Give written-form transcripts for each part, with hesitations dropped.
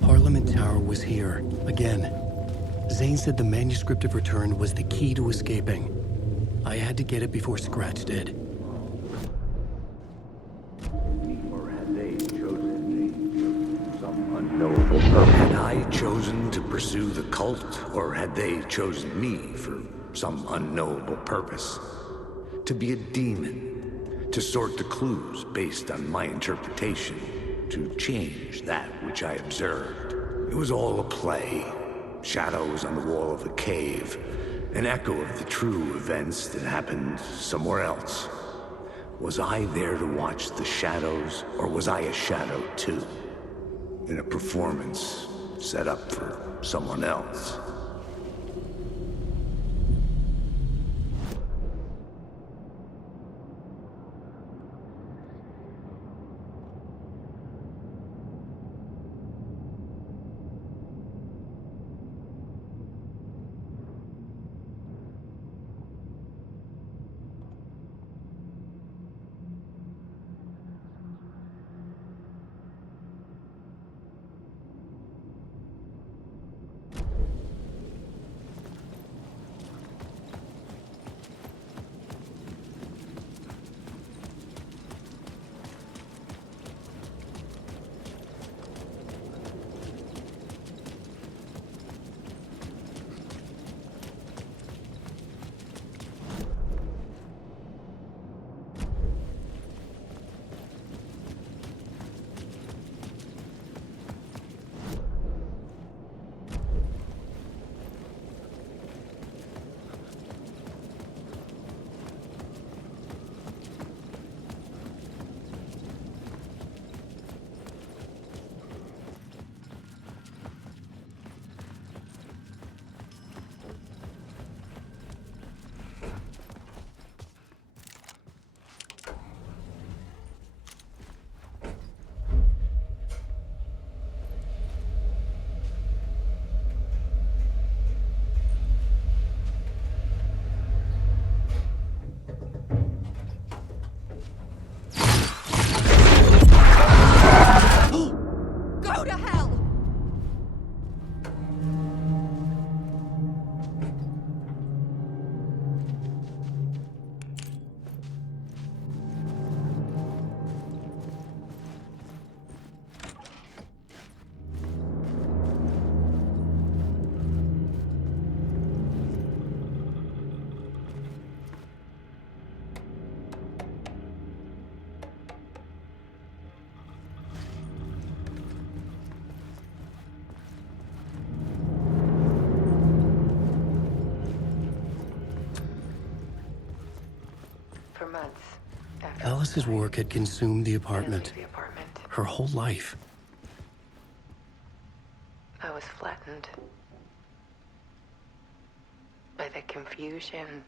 Parliament Tower was here, again. Zane said the manuscript of return was the key to escaping. I had to get it before Scratch did. Or had they chosen some unknowable purpose? Had I chosen to pursue the cult, or had they chosen me for some unknowable purpose? To be a demon, to sort the clues based on my interpretation, to change that which I observed. It was all a play. Shadows on the wall of the cave, an echo of the true events that happened somewhere else. Was I there to watch the shadows, or was I a shadow too? In a performance set up for someone else? Go to hell! For months after Alice's work had consumed the I didn't apartment. leave the apartment. Her whole life. I was flattened by the confusion,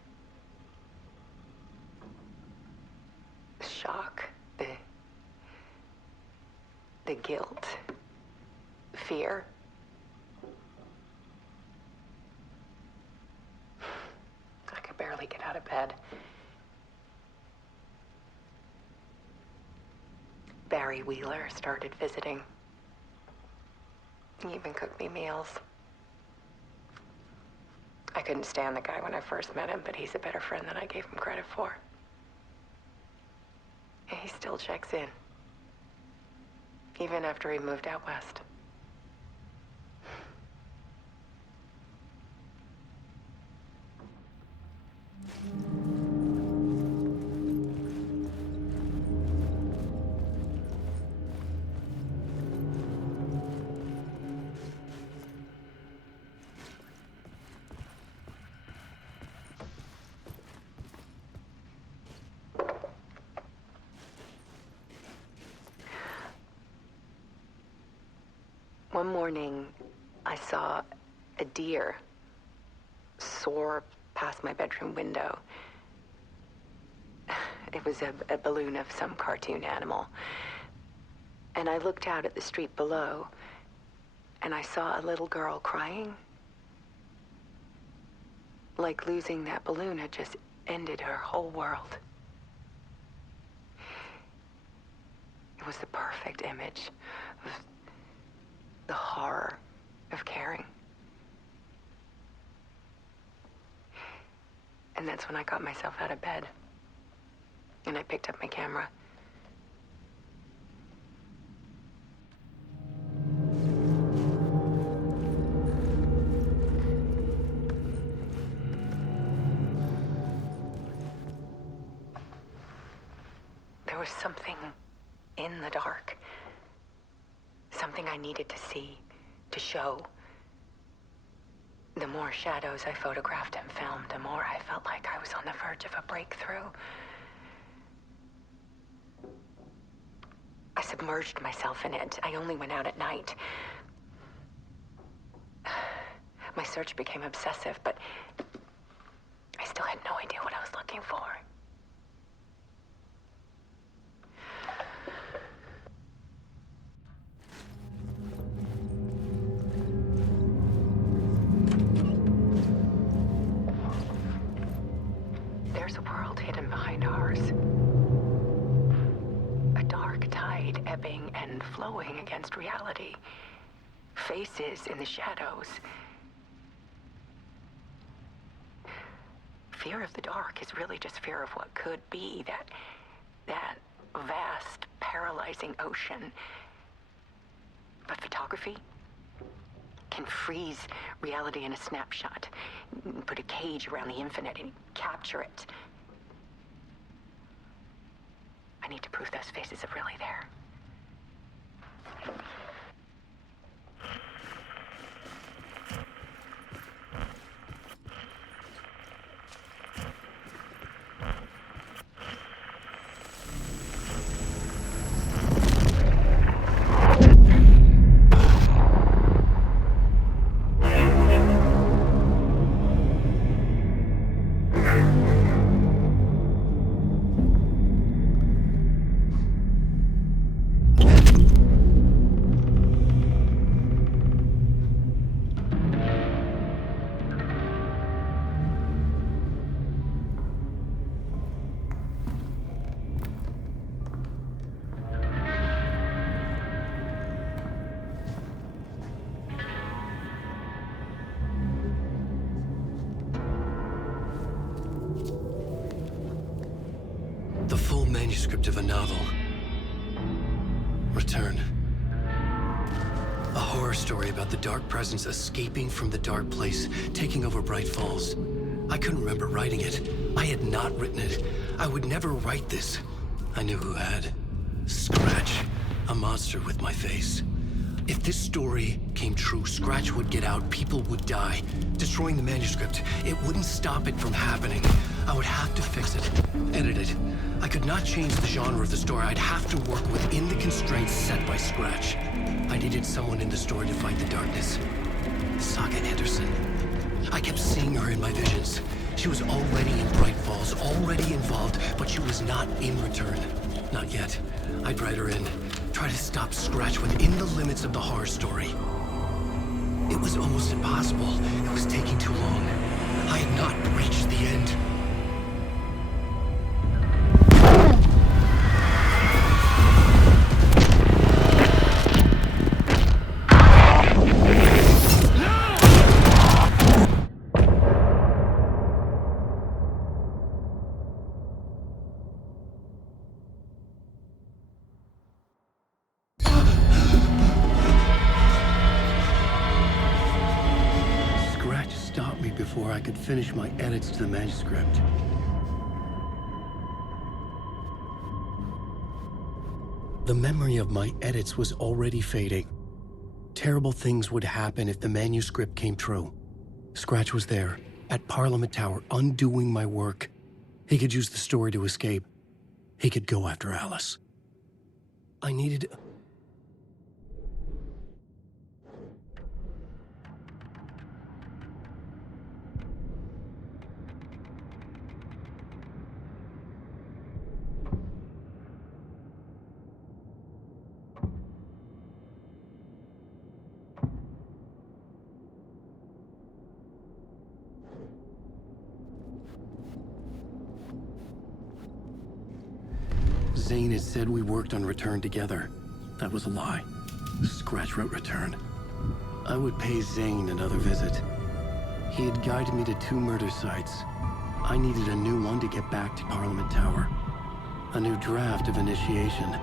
the shock, the guilt, fear. I could barely get out of bed. Barry Wheeler started visiting. He even cooked me meals. I couldn't stand the guy when I first met him, but he's a better friend than I gave him credit for. And he still checks in, even after he moved out west. One morning, I saw a deer soar past my bedroom window. It was a balloon of some cartoon animal. And I looked out at the street below, and I saw a little girl crying. Like losing that balloon had just ended her whole world. It was the perfect image of the horror of caring. And that's when I got myself out of bed. And I picked up my camera. There was something in the dark. Something I needed to see, to show. The more shadows I photographed and filmed, the more I felt like I was on the verge of a breakthrough. I submerged myself in it. I only went out at night. My search became obsessive, but I still had no idea what I was looking for. There's a world hidden behind ours. A dark tide ebbing and flowing against reality. Faces in the shadows. Fear of the dark is really just fear of what could be, that vast, paralyzing ocean. But photography can freeze reality in a snapshot, put a cage around the infinite and capture it. I need to prove those faces are really there. The full manuscript of a novel. Return. A horror story about the dark presence escaping from the dark place, taking over Bright Falls. I couldn't remember writing it. I had not written it. I would never write this. I knew who had. Scratch. A monster with my face. If this story came true, Scratch would get out, people would die. Destroying the manuscript, it wouldn't stop it from happening. I would have to fix it, edit it. I could not change the genre of the story. I'd have to work within the constraints set by Scratch. I needed someone in the story to fight the darkness. Saga Anderson. I kept seeing her in my visions. She was already in Bright Falls, already involved, but she was not in Return. Not yet. I'd write her in. Try to stop Scratch within the limits of the horror story. It was almost impossible. It was taking too long. I had not reached the end. Before I could finish my edits to the manuscript. The memory of my edits was already fading. Terrible things would happen if the manuscript came true. Scratch was there, at Parliament Tower, undoing my work. He could use the story to escape. He could go after Alice. I needed... Zane had said we worked on Return together. That was a lie. Scratch wrote Return. I would pay Zane another visit. He had guided me to 2 murder sites. I needed a new one to get back to Parliament Tower. A new draft of initiation.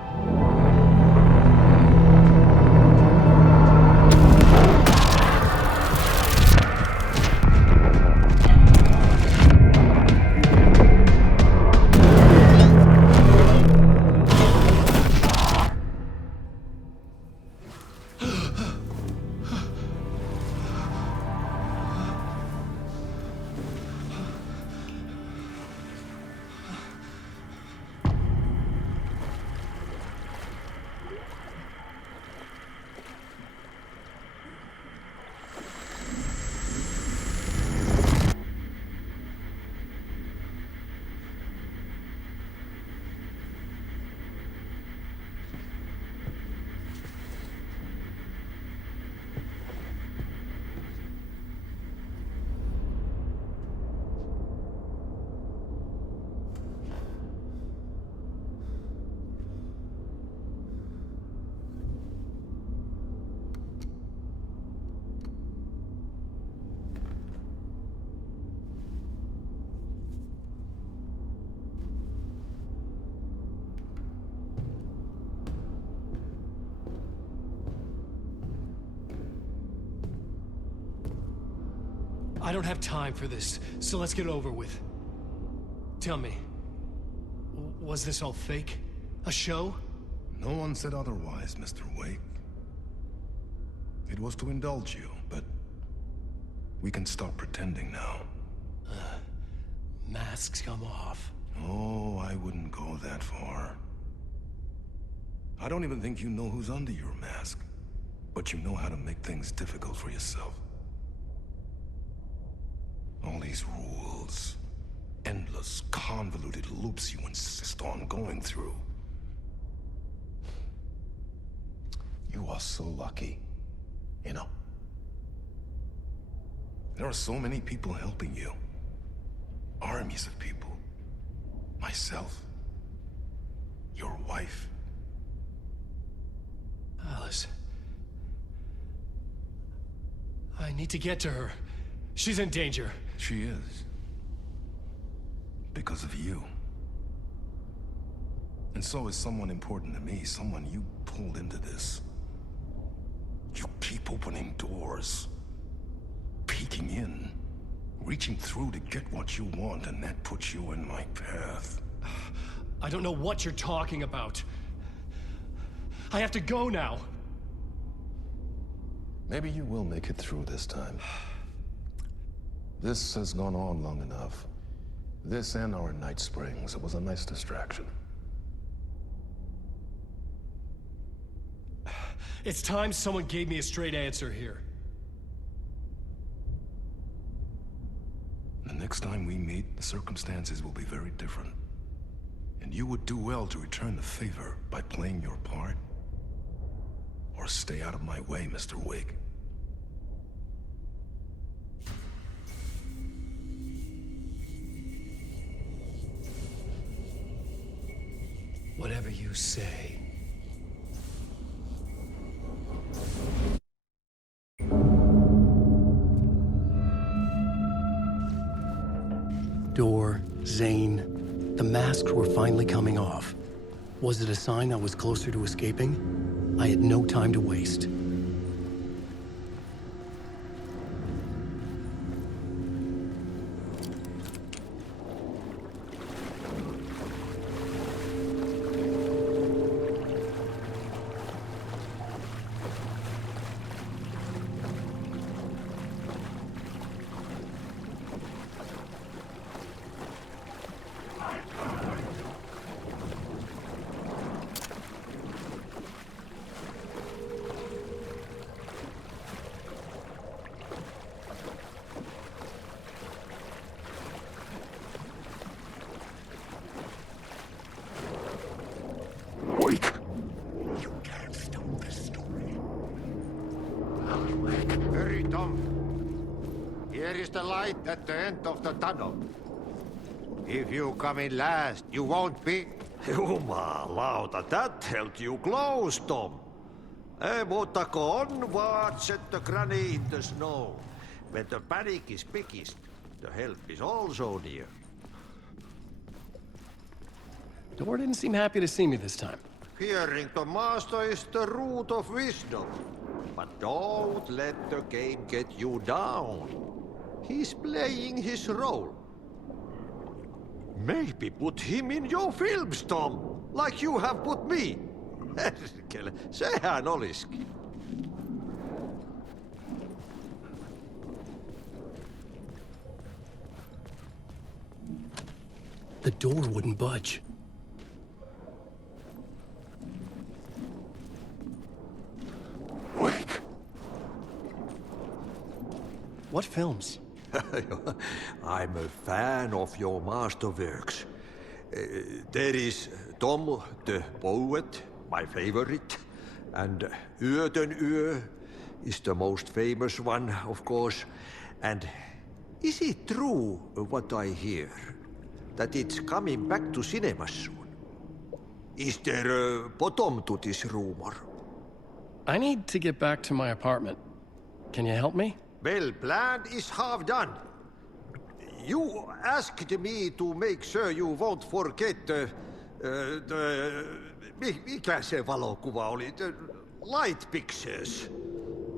I don't have time for this, so let's get it over with. Tell me, was this all fake? A show? No one said otherwise, Mr. Wake. It was to indulge you, but we can stop pretending now. Masks come off. Oh, I wouldn't go that far. I don't even think you know who's under your mask, but you know how to make things difficult for yourself. All these rules, endless, convoluted loops you insist on going through. You are so lucky, you know. There are so many people helping you. Armies of people. Myself. Your wife. Alice. I need to get to her. She's in danger. She is. Because of you. And so is someone important to me, someone you pulled into this. You keep opening doors. Peeking in. Reaching through to get what you want, and that puts you in my path. I don't know what you're talking about. I have to go now. Maybe you will make it through this time. This has gone on long enough. This and our Night Springs. It was a nice distraction. It's time someone gave me a straight answer here. The next time we meet, the circumstances will be very different. And you would do well to return the favor by playing your part. Or stay out of my way, Mr. Wake. Whatever you say. Door, Zane, the masks were finally coming off. Was it a sign I was closer to escaping? I had no time to waste. Wake! You can't stop this story. Hurry, Tom. Here is the light at the end of the tunnel. If you come in last, you won't be Jumalauta, that held you close, Tom. Mutta go on, what set the granny in the snow. When the panic is biggest, the help is also near. Door didn't seem happy to see me this time. Hearing the master is the root of wisdom. But don't let the game get you down. He's playing his role. Maybe put him in your films, Tom, like you have put me. Herkele, sehän olisikin. The door wouldn't budge. Wake! What films? I'm a fan of your masterworks. There is Tom the Poet, my favorite, and Yöden Yö is the most famous one, of course. And is it true what I hear, that it's coming back to cinemas soon? Is there a bottom to this rumor? I need to get back to my apartment. Can you help me? Well, plan is half done. You asked me to make sure you won't forget mikä se valokuva oli? The light pictures.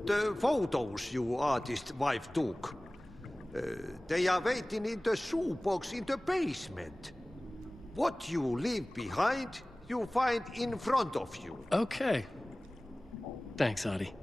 The photos your artist wife took. They are waiting in the shoebox in the basement. What you leave behind, you find in front of you. Okay. Thanks, Adi.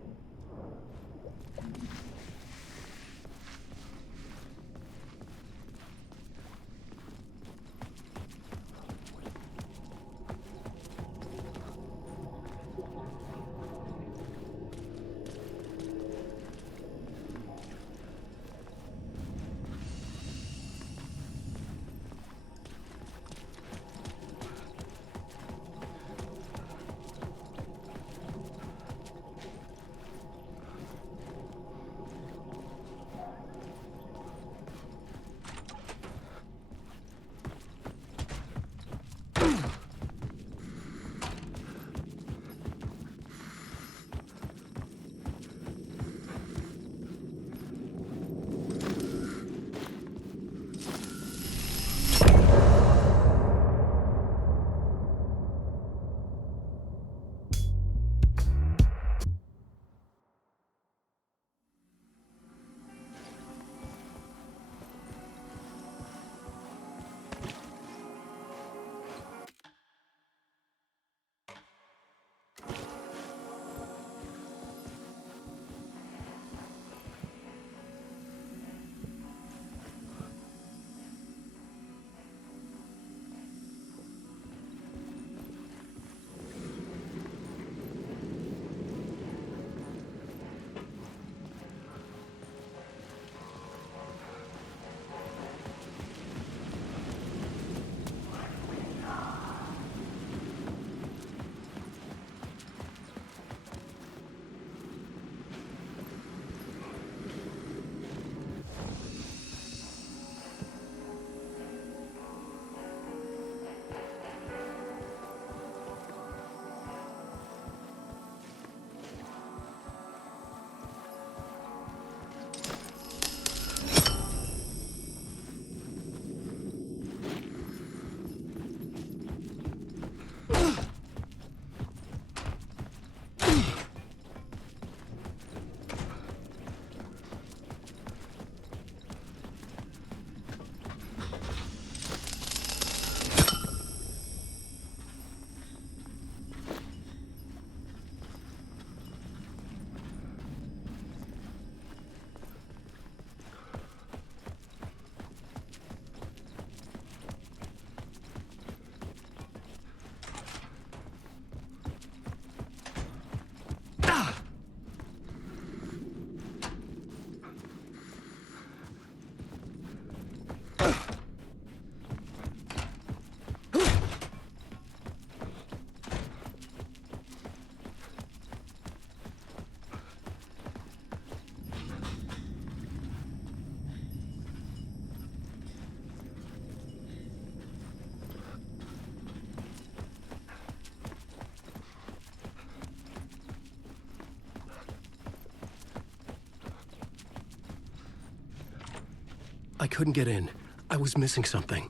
I couldn't get in. I was missing something.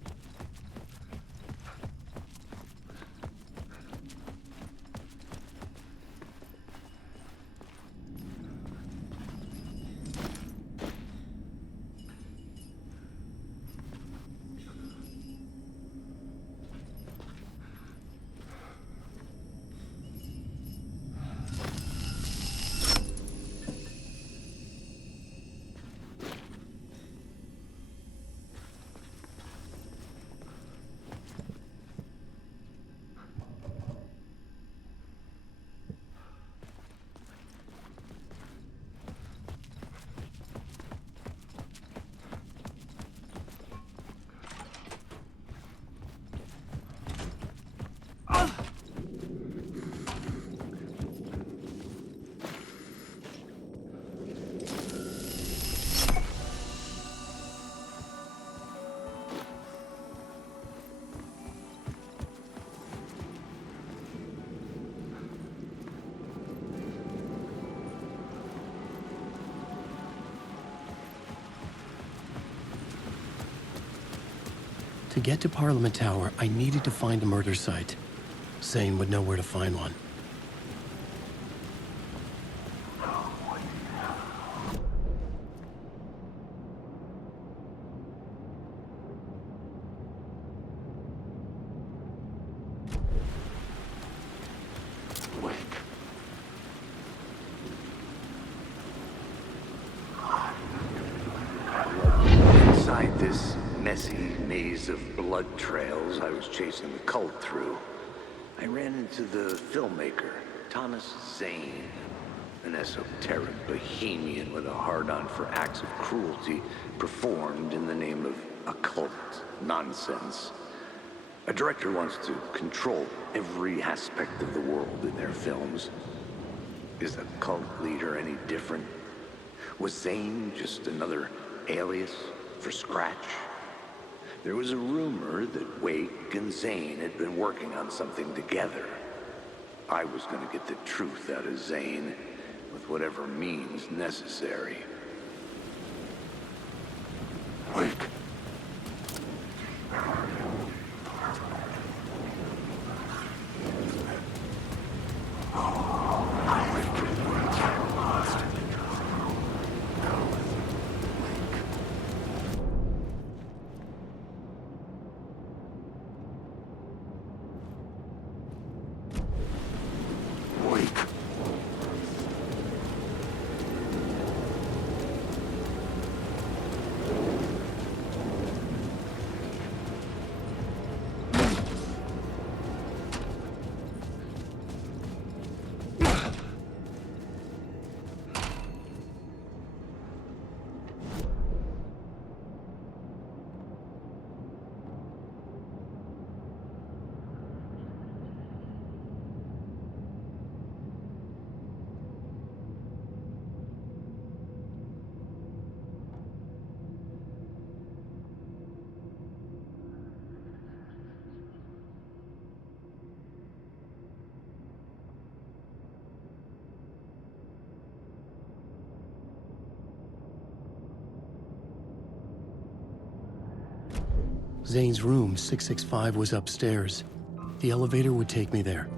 To get to Parliament Tower, I needed to find a murder site. Zane would know where to find one. Inside this messy maze of blood trails I was chasing the cult through, I ran into the filmmaker, Thomas Zane, an esoteric bohemian with a hard-on for acts of cruelty performed in the name of occult nonsense. A director wants to control every aspect of the world in their films. Is a cult leader any different? Was Zane just another alias for Scratch? There was a rumor that Wake and Zane had been working on something together. I was going to get the truth out of Zane with whatever means necessary. Wake. Zane's room, 665, was upstairs. The elevator would take me there.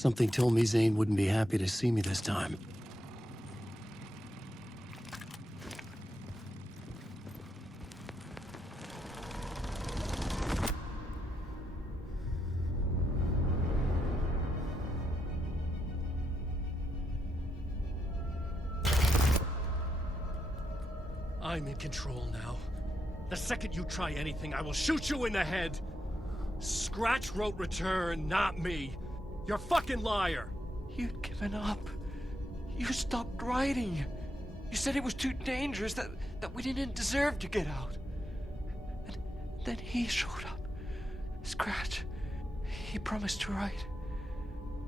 Something told me Zane wouldn't be happy to see me this time. I'm in control now. The second you try anything, I will shoot you in the head! Scratch wrote return, not me. You're a fucking liar! You'd given up. You stopped writing. You said it was too dangerous, that we didn't deserve to get out. And then he showed up. Scratch. He promised to write.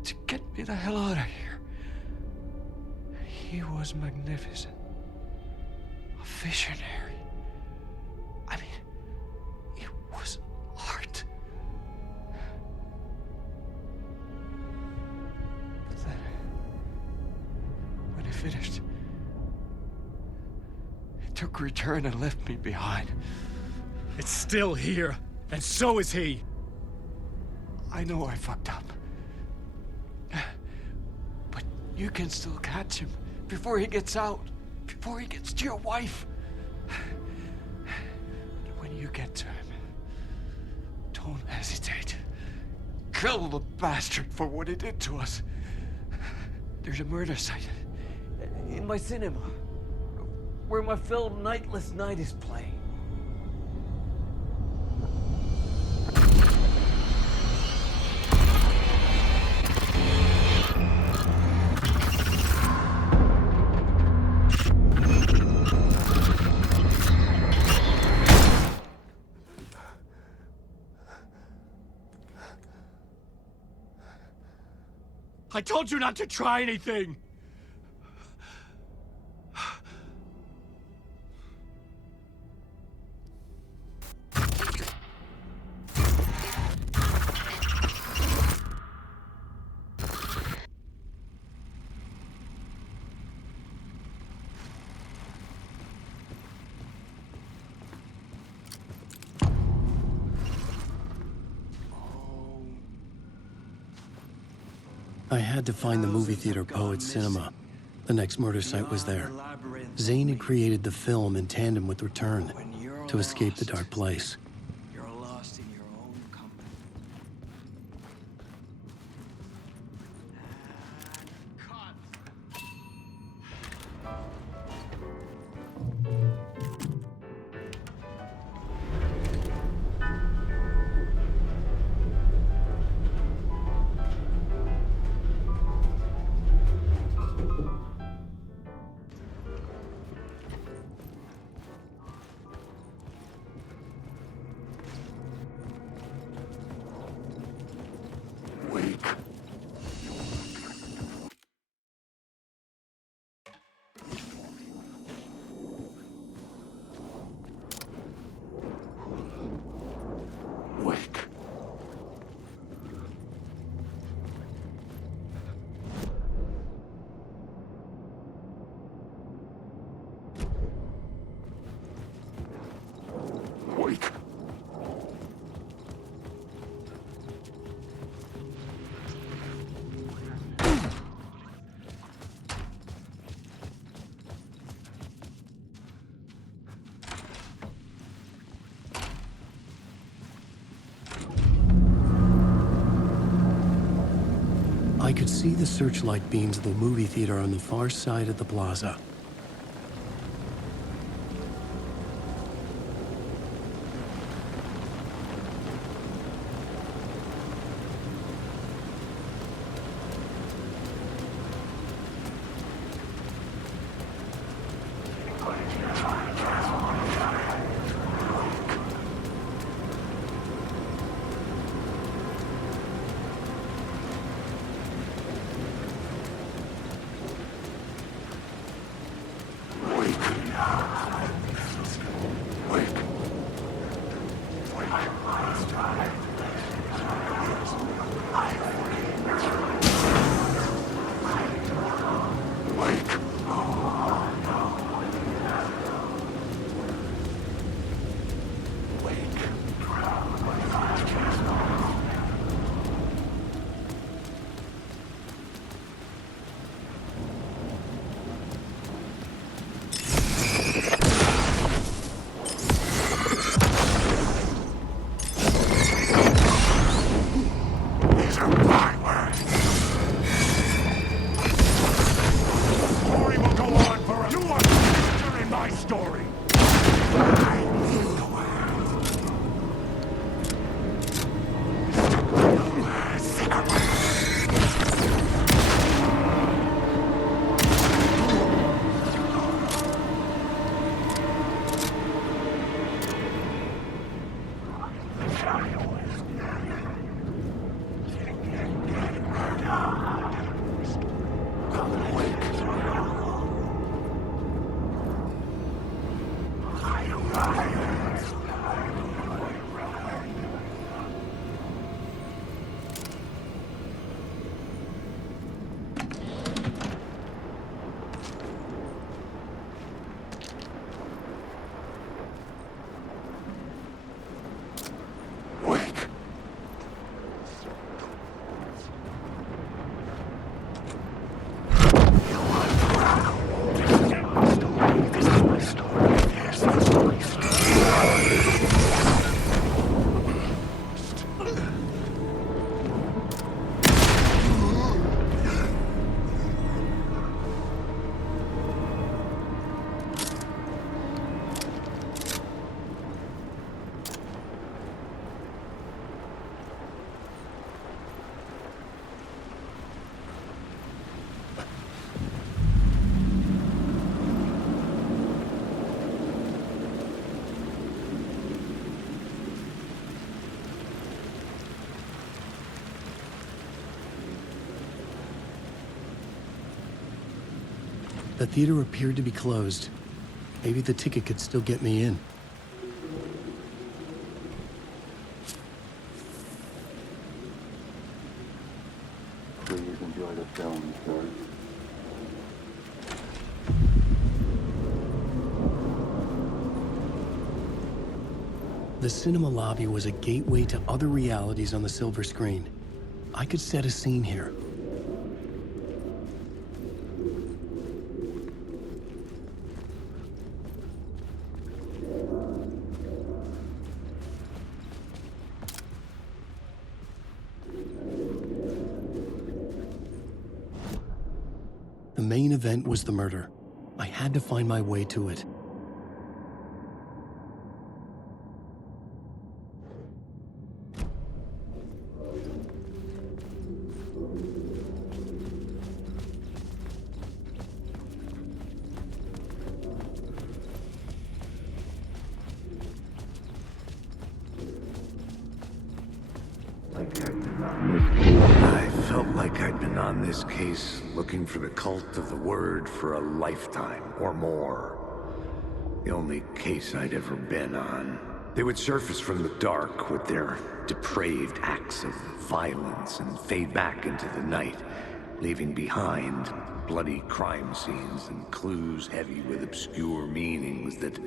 To get me the hell out of here. He was magnificent. A visionary. I mean, it was art. But then, when he finished, he took a return and left me behind. It's still here, and so is he. I know I fucked up. But you can still catch him before he gets out. Before he gets to your wife. And when you get to him, don't hesitate. Kill the bastard for what he did to us. There's a murder site in my cinema where my film Nightless Night is playing. I told you not to try anything! I had to find the movie theater Poet Cinema. The next murder site was there. Zane had created the film in tandem with Return to escape the dark place. You're lost in your own company. I could see the searchlight beams of the movie theater on the far side of the plaza. The theater appeared to be closed. Maybe the ticket could still get me in. Please enjoy the film, sir. The cinema lobby was a gateway to other realities on the silver screen. I could set a scene here. The main event was the murder. I had to find my way to it. I felt like I'd been on this case looking for the cult of the word for a lifetime or more. The only case I'd ever been on. They would surface from the dark with their depraved acts of violence and fade back into the night, leaving behind bloody crime scenes and clues heavy with obscure meanings that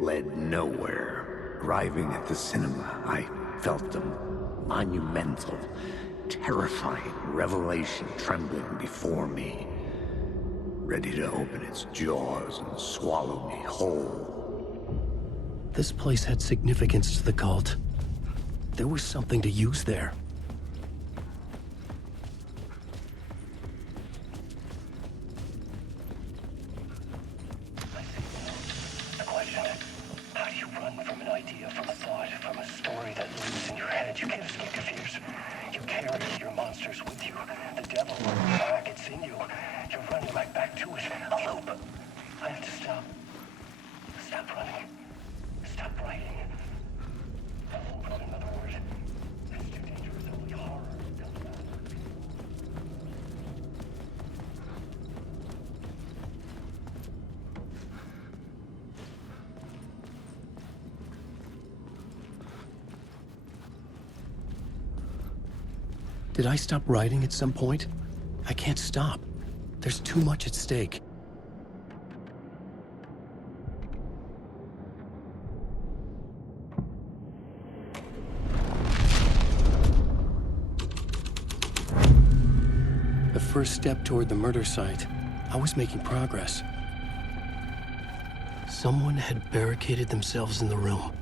led nowhere. Arriving at the cinema, I felt a monumental, terrifying revelation trembling before me, ready to open its jaws and swallow me whole. This place had significance to the cult. There was something to use there. The question, how do you run from an idea, from a thought, from a story that lives in your head? You can't escape your fears. You carry your monsters with you. The devil, back, it's in you. You're running right back to it. A loop. I have to stop. Stop running. Stop writing. I won't put another word. It's too dangerous. Only horror comes back. Did I stop writing at some point? I can't stop. There's too much at stake. The first step toward the murder site. I was making progress. Someone had barricaded themselves in the room.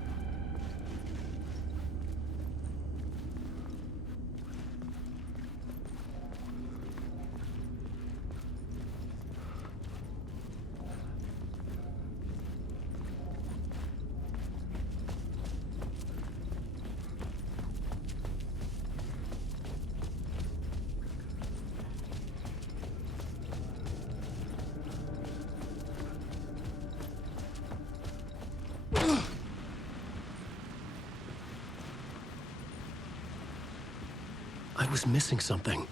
I was missing something.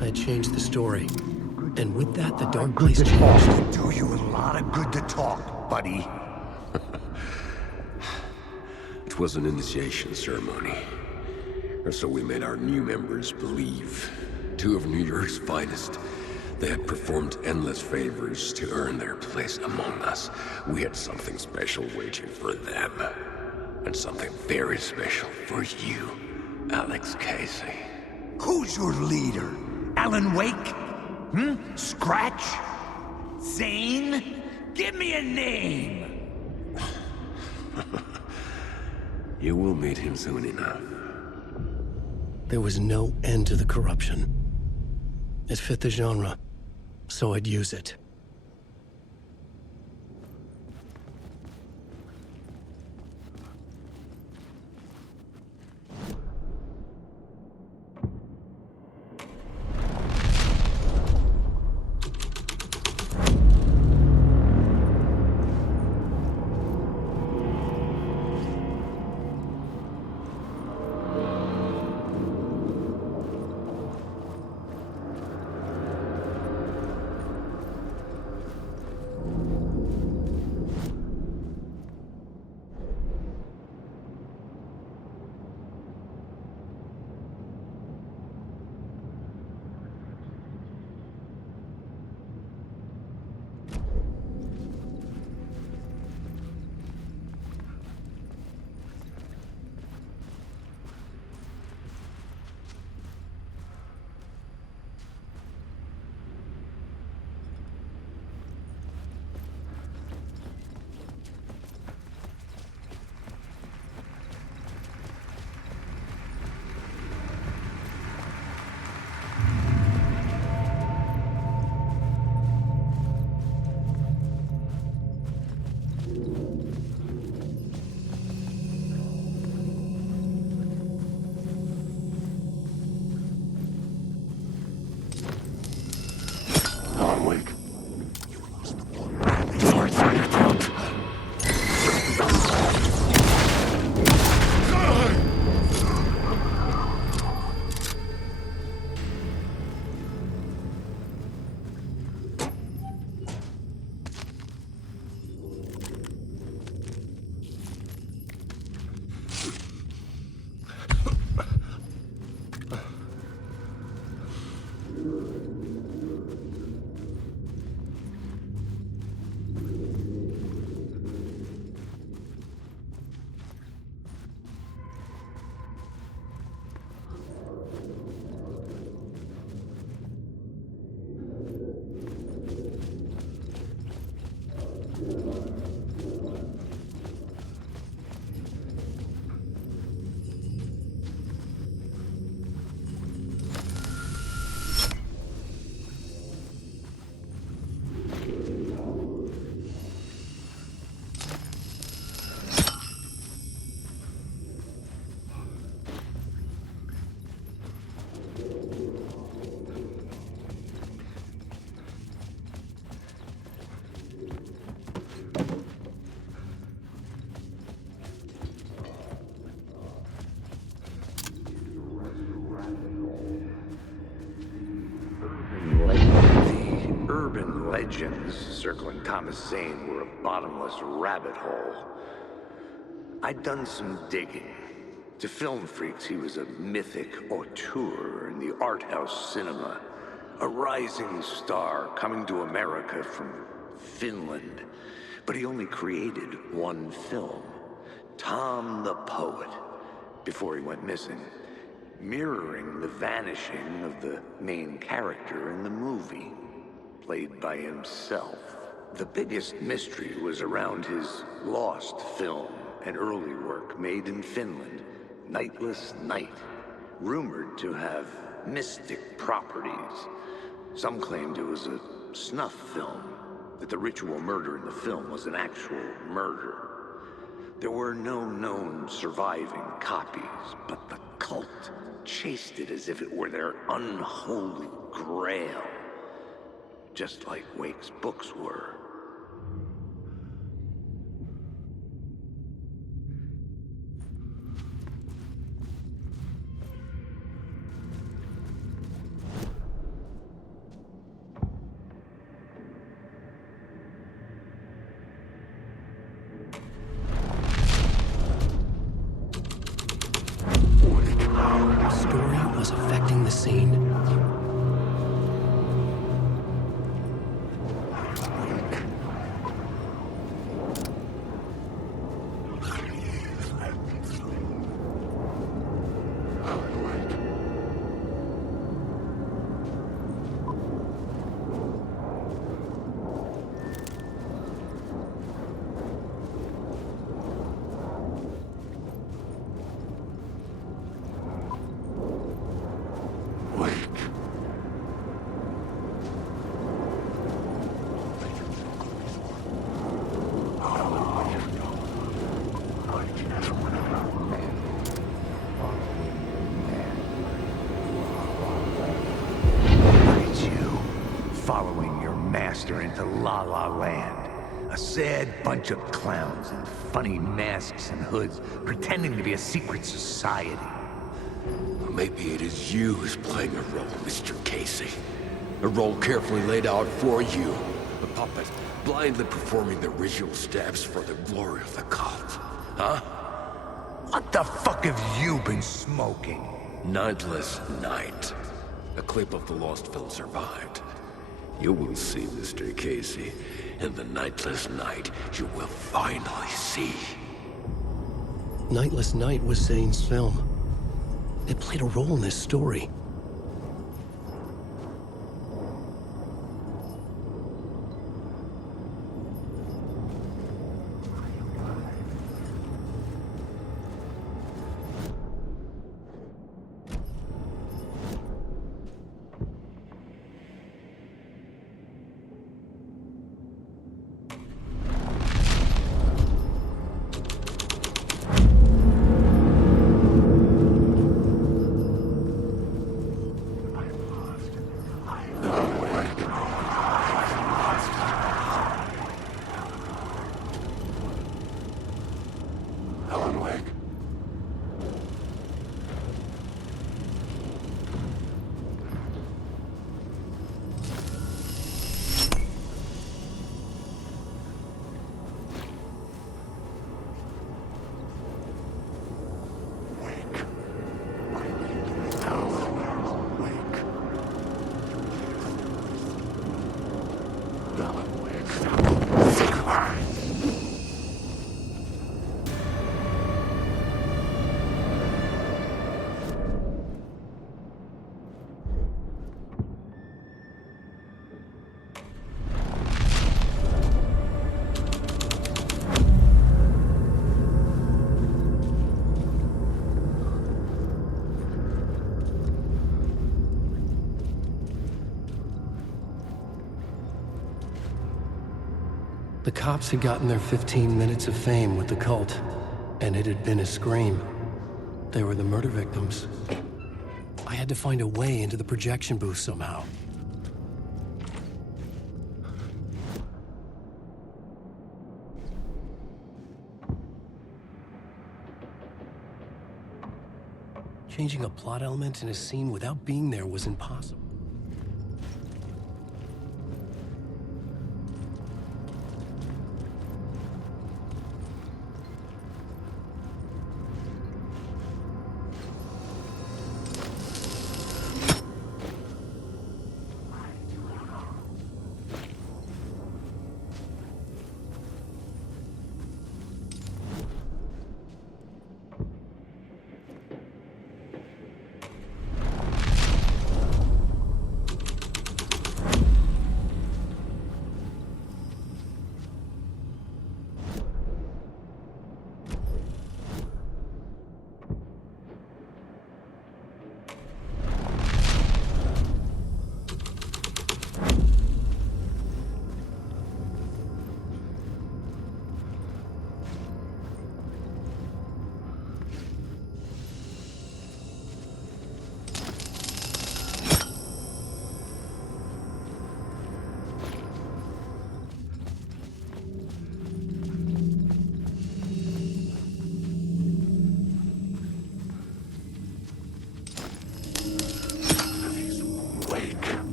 I changed the story. And with that, the dark place changed. Do you a lot of good to talk, buddy. It was an initiation ceremony. Or so we made our new members believe. Two of New York's finest. They had performed endless favors to earn their place among us. We had something special waiting for them. And something very special for you, Alex Casey. Who's your leader? Alan Wake? Scratch? Zane? Give me a name! You will meet him soon enough. There was no end to the corruption. It fit the genre, so I'd use it. legends circling Thomas Zane were a bottomless rabbit hole. I'd done some digging. To film freaks, he was a mythic auteur in the art house cinema. A rising star coming to America from Finland. But he only created one film, Tom the Poet, before he went missing, mirroring the vanishing of the main character in the movie, played by himself. The biggest mystery was around his lost film, an early work made in Finland, Nightless Night, rumored to have mystic properties. Some claimed it was a snuff film, that the ritual murder in the film was an actual murder. There were no known surviving copies, but the cult chased it as if it were their unholy grail, just like Wake's books were. Affecting the scene. Into La La Land. A sad bunch of clowns in funny masks and hoods, pretending to be a secret society. Maybe it is you who's playing a role, Mr. Casey. A role carefully laid out for you. A puppet, blindly performing the ritual steps for the glory of the cult. Huh? What the fuck have you been smoking? Nightless Night. A clip of the lost film survived. You will see, Mr. Casey. In the Nightless Night, you will finally see. Nightless Night was Zane's film. It played a role in this story. The cops had gotten their 15 minutes of fame with the cult, and it had been a scream. They were the murder victims. I had to find a way into the projection booth somehow. Changing a plot element in a scene without being there was impossible.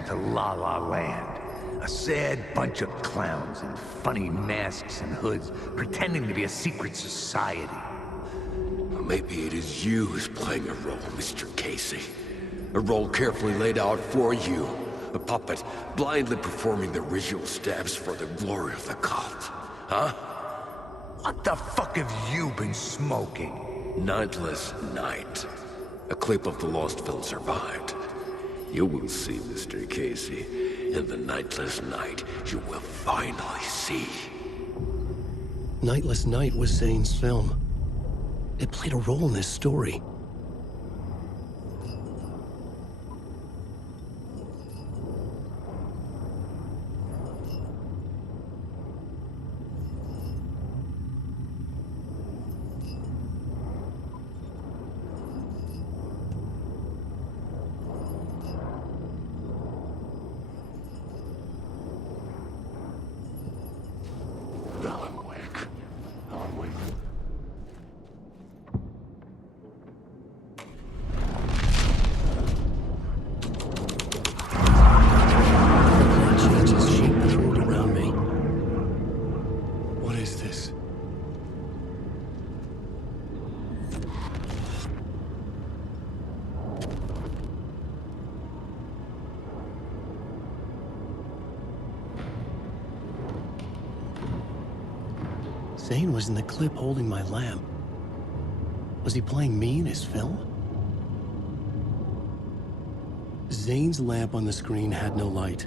into La La Land. A sad bunch of clowns in funny masks and hoods, pretending to be a secret society. Well, maybe it is you who's playing a role, Mr. Casey. A role carefully laid out for you. A puppet, blindly performing the ritual steps for the glory of the cult. Huh? What the fuck have you been smoking? Nightless Night. A clip of the lost film survived. You will see, Mr. Casey. In the Nightless Night, you will finally see. Nightless Night was Zane's film. It played a role in this story. Zane was in the clip holding my lamp. Was he playing me in his film? Zane's lamp on the screen had no light.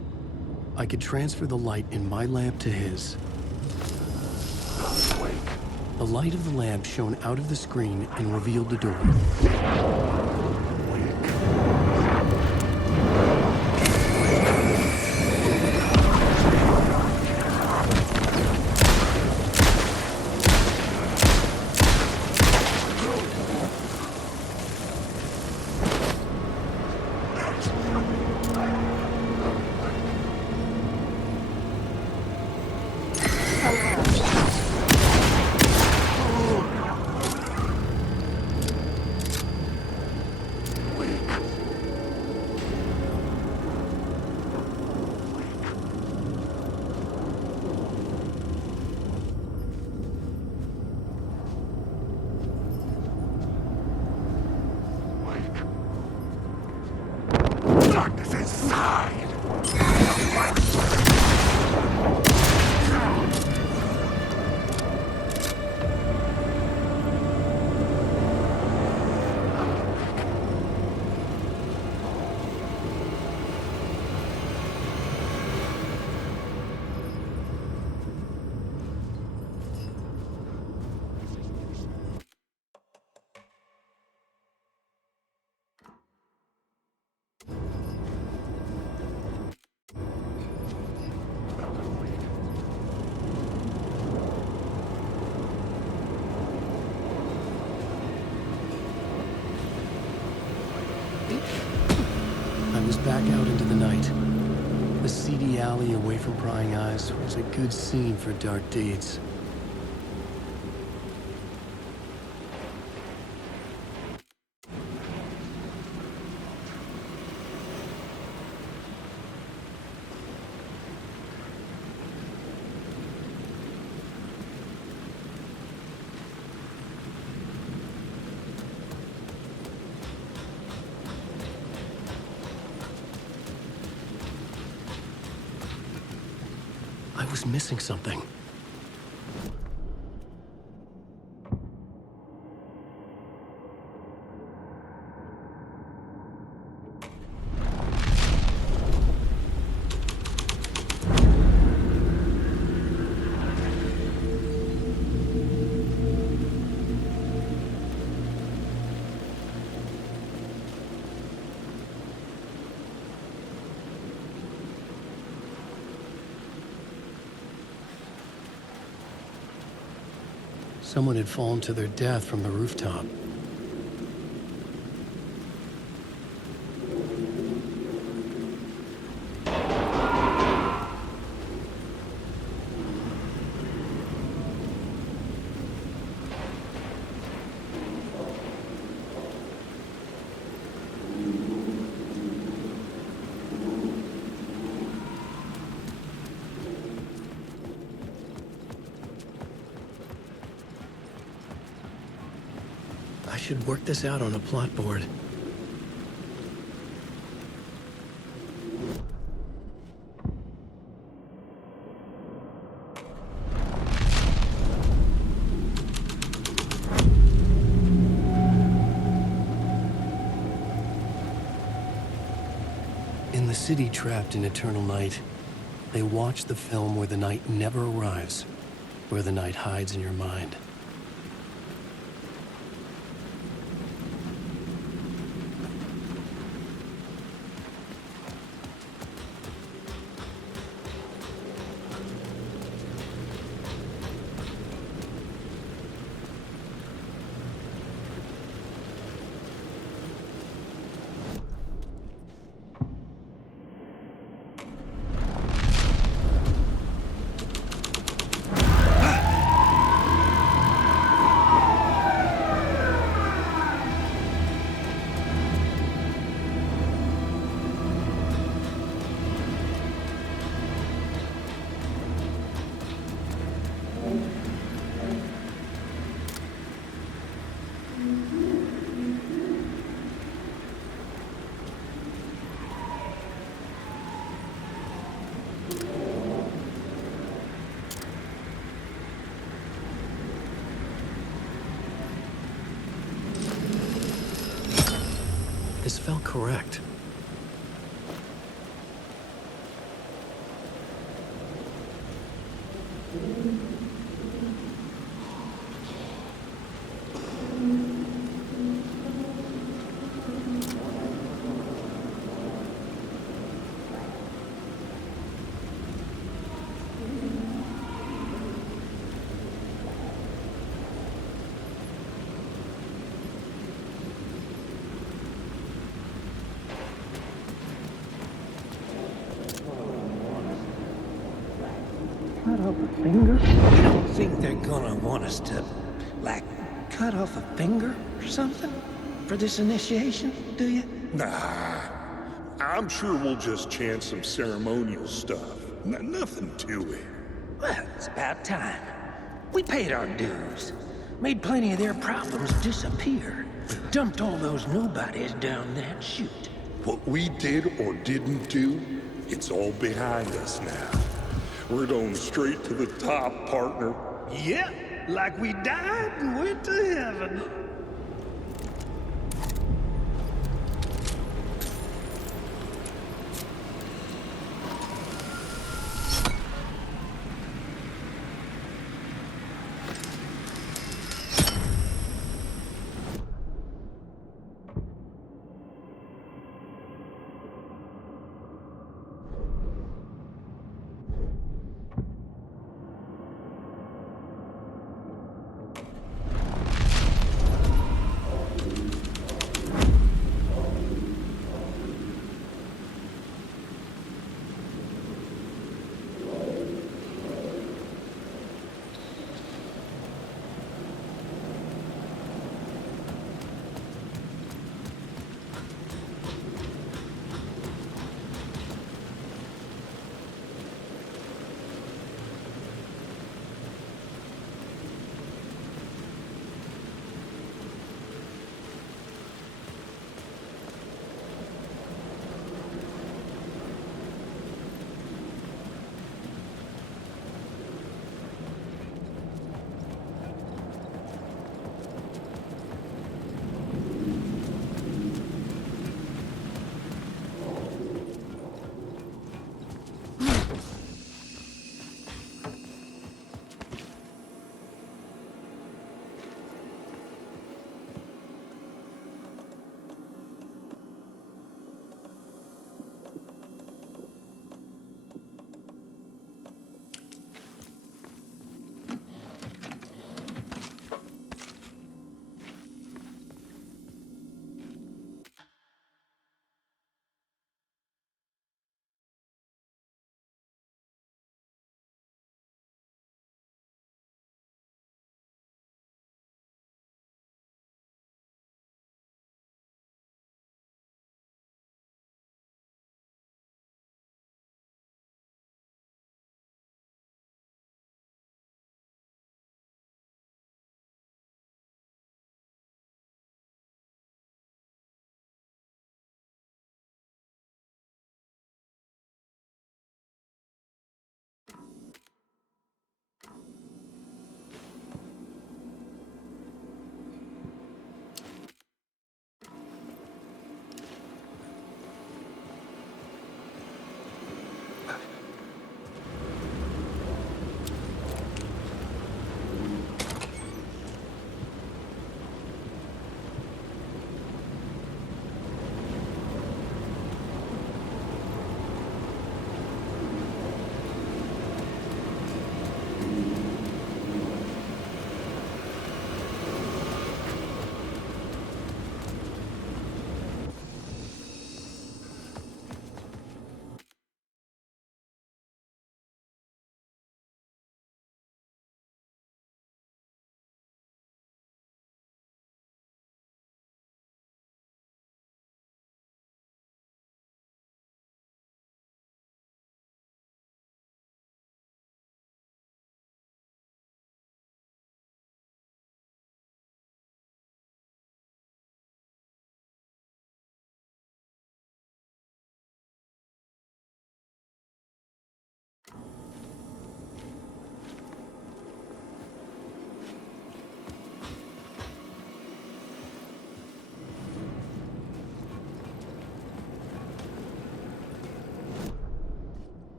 I could transfer the light in my lamp to his. The light of the lamp shone out of the screen and revealed the door. I was back out into the night. The seedy alley away from prying eyes was a good scene for dark deeds. I was missing something. Someone had fallen to their death from the rooftop. should work this out on a plot board. In the city trapped in eternal night, they watch the film where the night never arrives, where the night hides in your mind. This felt correct. Cut off a finger? You don't think they're gonna want us to, like, cut off a finger or something for this initiation, do you? Nah. I'm sure we'll just chant some ceremonial stuff. Nothing to it. Well, it's about time. We paid our dues. Made plenty of their problems disappear. Dumped all those nobodies down that chute. What we did or didn't do, it's all behind us now. We're going straight to the top, partner. Yeah, like we died and went to heaven.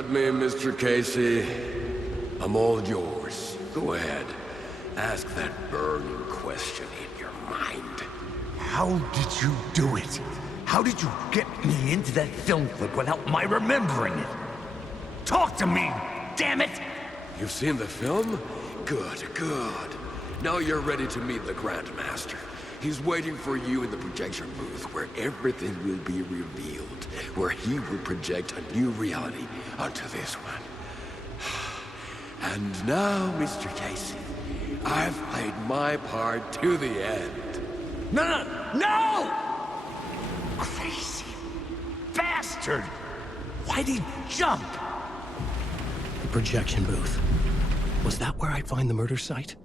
got me, Mr. Casey. I'm all yours. Go ahead. Ask that burning question in your mind. How did you do it? How did you get me into that film clip without my remembering it? Talk to me, damn it! You've seen the film? Good, good. Now you're ready to meet the Grandmaster. He's waiting for you in the projection booth where everything will be revealed, where he will project a new reality onto this one. And now, Mr. Casey, I've played my part to the end. No! Crazy bastard! Why'd he jump? The projection booth. Was that where I'd find the murder site?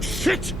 Shit!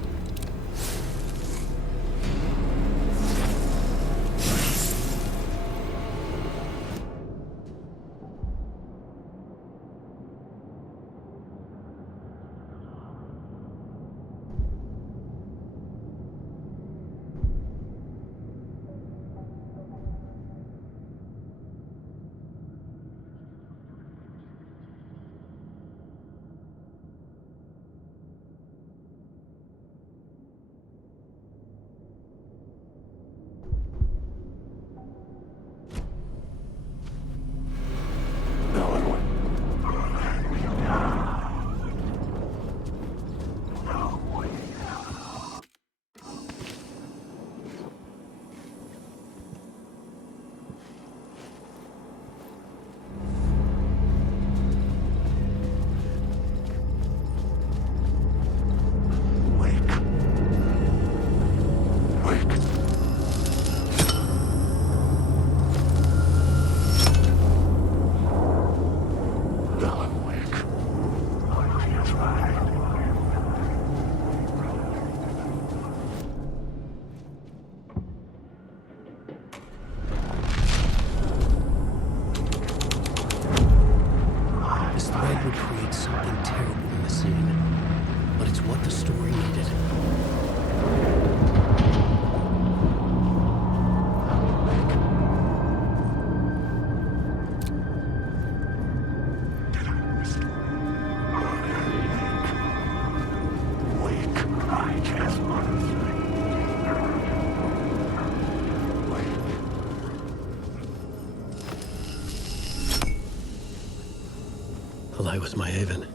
was my haven.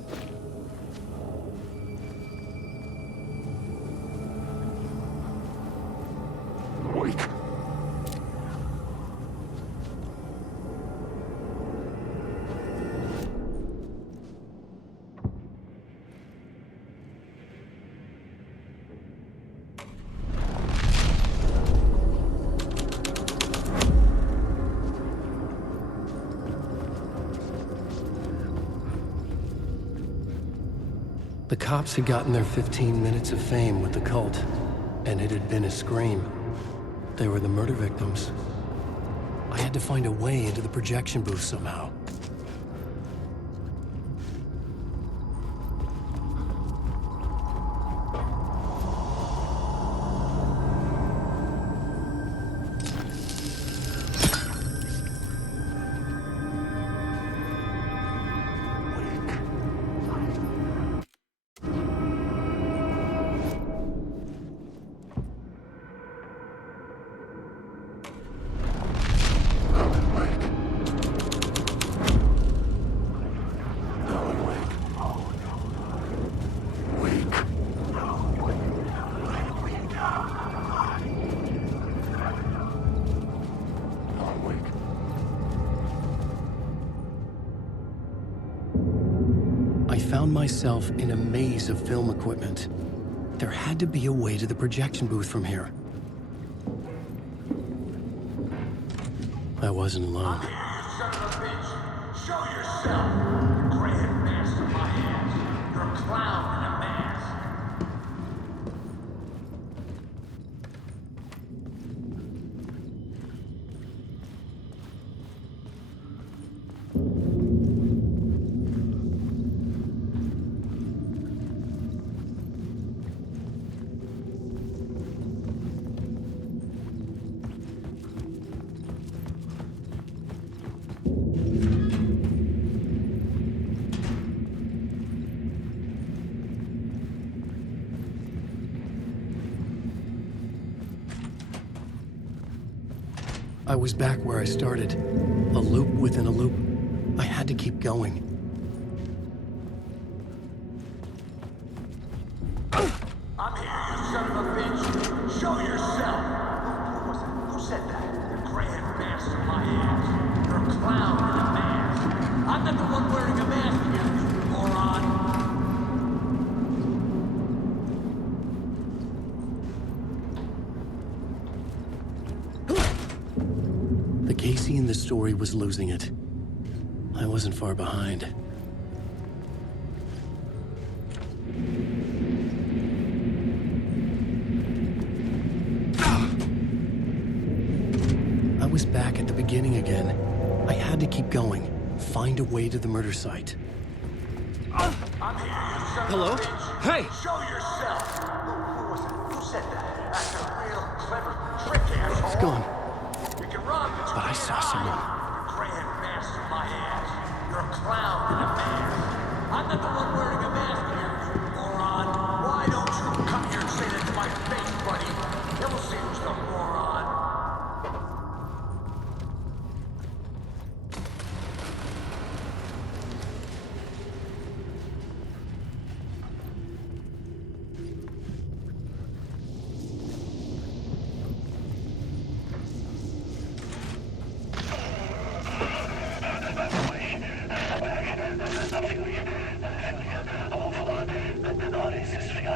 Wait. The cops had gotten their 15 minutes of fame with the cult, and it had been a scream. They were the murder victims. I had to find a way into the projection booth somehow. I found myself in a maze of film equipment. There had to be a way to the projection booth from here. I wasn't alone. You son of a bitch! Show yourself! You gray-headed mask of my ass! You're a clown in a mask! I was back where I started. A loop within a loop. I had to keep going. I'm here, you son of a bitch! Show yourself! Who was it? Who said that? You gray-headed mask of my ass! You're a clown in a mask! I'm not the one wearing a mask here, you moron! Casey in the story was losing it. I wasn't far behind. I was back at the beginning again. I had to keep going. Find a way to the murder site. I'm here, you son Hello? of a bitch! Hey! Show yourself! Who was it? Who said that? That's a real clever trick, asshole! It's gone. You can run, But I saw someone. You gray-headed mask of my ass! You're a clown in a mask! I'm not the one wearing a mask here, you moron! Why don't you come here and say that to my face, buddy? Then we'll see who's the moron! What is this feeling?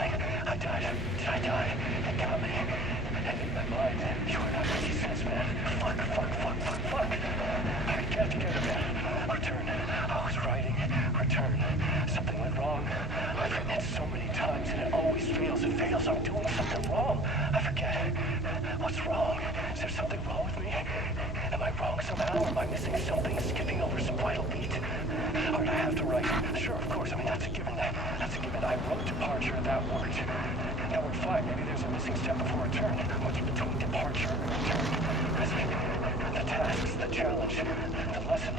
I died. Did I die? It got me. In my mind, you are not making sense, man. Fuck. I can't get it. Return. I was writing. Return. Something went wrong. I've written it so many times and it always fails. It fails. I'm doing something wrong. I forget. What's wrong? Is there something wrong with me? Am I wrong somehow? Am I missing something? Skipping over some vital beat? Or do I have to write? Sure, of course. I mean, that's a given. That's a given. I wrote departure, that worked. Now we're fine. Maybe there's a missing step before return. What's between departure and return? The tasks, the challenge, the lesson,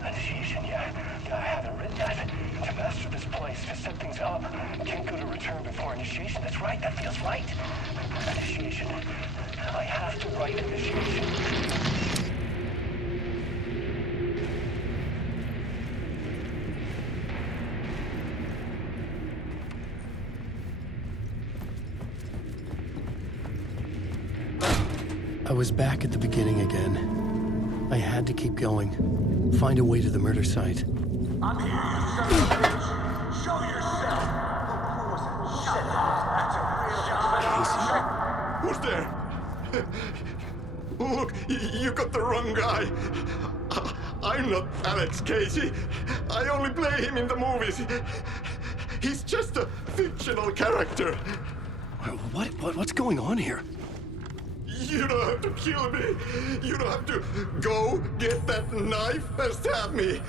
initiation, yeah, I haven't written that. To master this place, to set things up, can't go to return before initiation. That's right, that feels right. Initiation. I have to write initiation. I was back at the beginning again. I had to keep going. Find a way to the murder site. I'm here, you son of a bitch! Show yourself! Who was it? Shut up! That's a real job. Who's there? Look, you got the wrong guy. I'm not Alex Casey. I only play him in the movies. He's just a fictional character. What's going on here? You don't have to kill me. You don't have to go get that knife and stab me.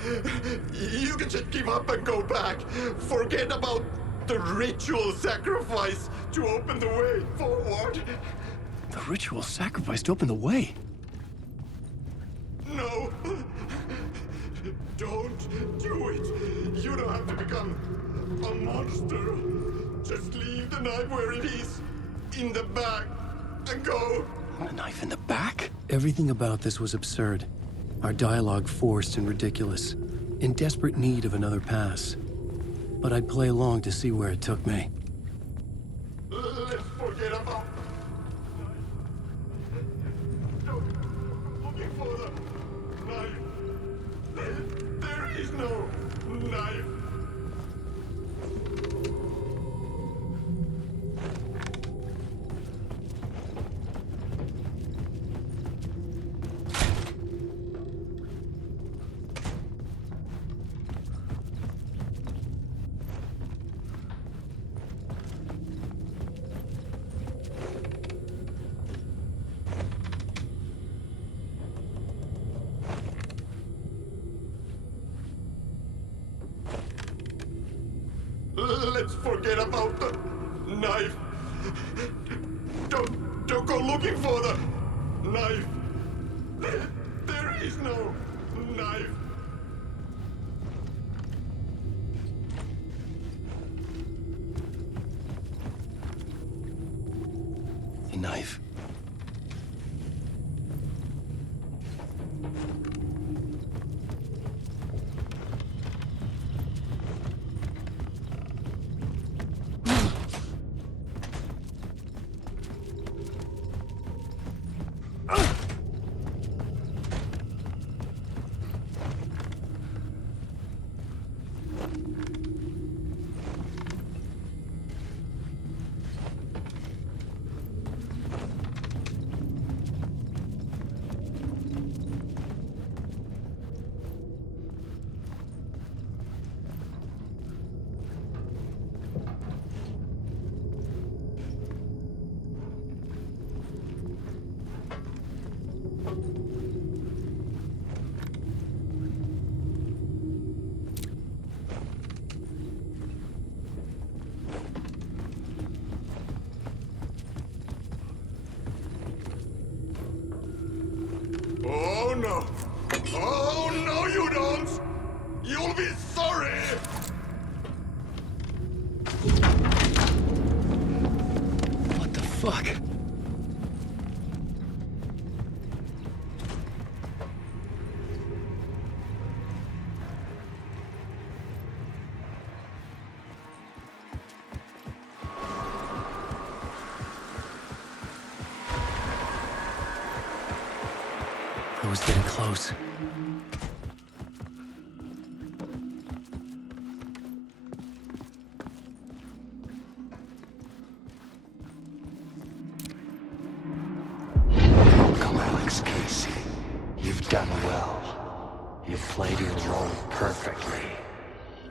You can just give up and go back. Forget about the ritual sacrifice to open the way forward. The ritual sacrifice to open the way? No. Don't do it. You don't have to become a monster. Just leave the knife where it is, in the back, and go. A knife in the back? Everything about this was absurd. Our dialogue forced and ridiculous. In desperate need of another pass. But I'd play along to see where it took me. Let's forget about... Looking for the knife. There is no knife. Let's forget about the knife. Don't go looking for the knife. There is no knife. The knife. Oh no! Oh no, you don't! You'll be sorry! What the fuck? I was getting close. Welcome, Alex Casey. You've done well. You've played your role perfectly.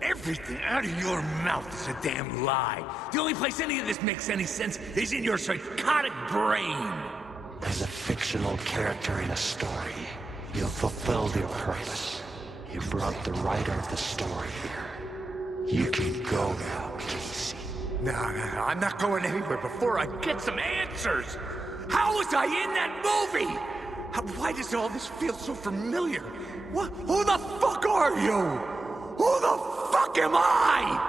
Everything out of your mouth is a damn lie. The only place any of this makes any sense is in your psychotic brain. As a fictional character in a story, you've fulfilled your purpose. You brought the writer of the story here. You can go now, Casey. No, I'm not going anywhere before I get some answers. How was I in that movie? Why does all this feel so familiar? What? Who the fuck are you? Who the fuck am I?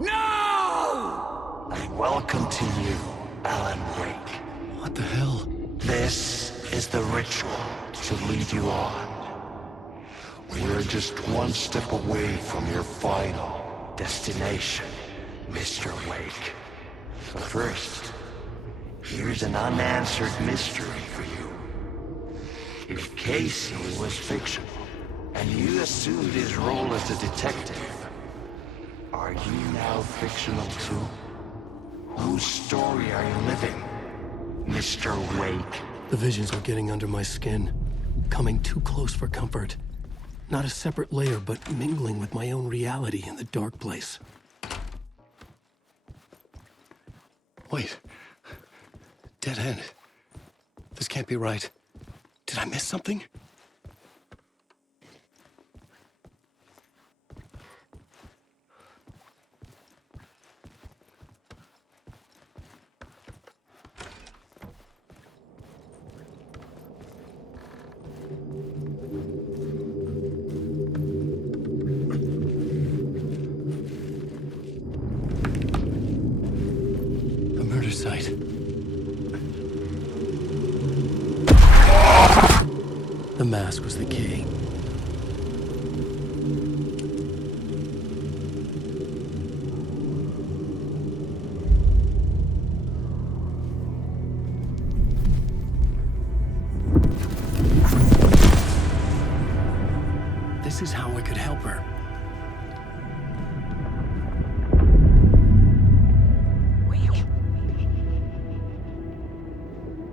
No! And welcome to you, Alan Wake. What the hell? This is the ritual to lead you on. We're just one step away from your final destination, Mr. Wake. But first, Here's an unanswered mystery for you. If Casey was fictional, and you assumed his role as a detective, are you now fictional too? Whose story are you living, Mr. Wake? The visions are getting under my skin, coming too close for comfort. Not a separate layer, but mingling with my own reality in the dark place. Wait. Dead end. This can't be right. Did I miss something? A murder site. The mask was the key. This is how I could help her.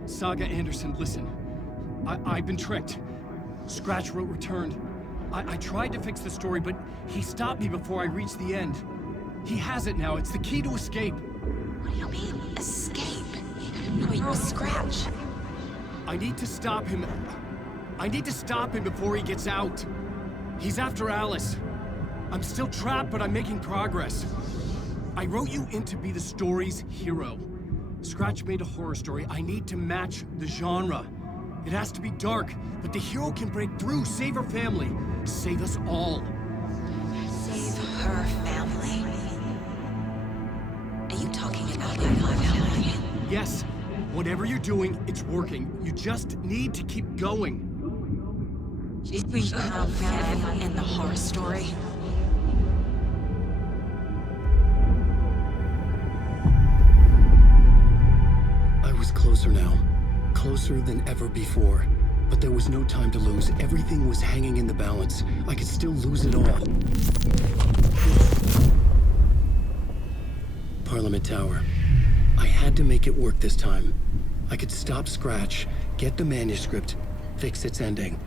Saga Anderson, listen. I've been tricked. Scratch wrote returned. I tried to fix the story, but he stopped me before I reached the end. He has it now. It's the key to escape. What do you mean, escape? Wait, Scratch. I need to stop him. I need to stop him before he gets out. He's after Alice. I'm still trapped, but I'm making progress. I wrote you in to be the story's hero. Scratch made a horror story. I need to match the genre. It has to be dark, but the hero can break through, save her family, save us all. Save her family? Are you talking about my family? Yes. Whatever you're doing, it's working. You just need to keep going. We her family in the horror story? I was closer now. Closer than ever before. But there was no time to lose. Everything was hanging in the balance. I could still lose it all. Parliament Tower. I had to make it work this time. I could stop Scratch, get the manuscript, fix its ending.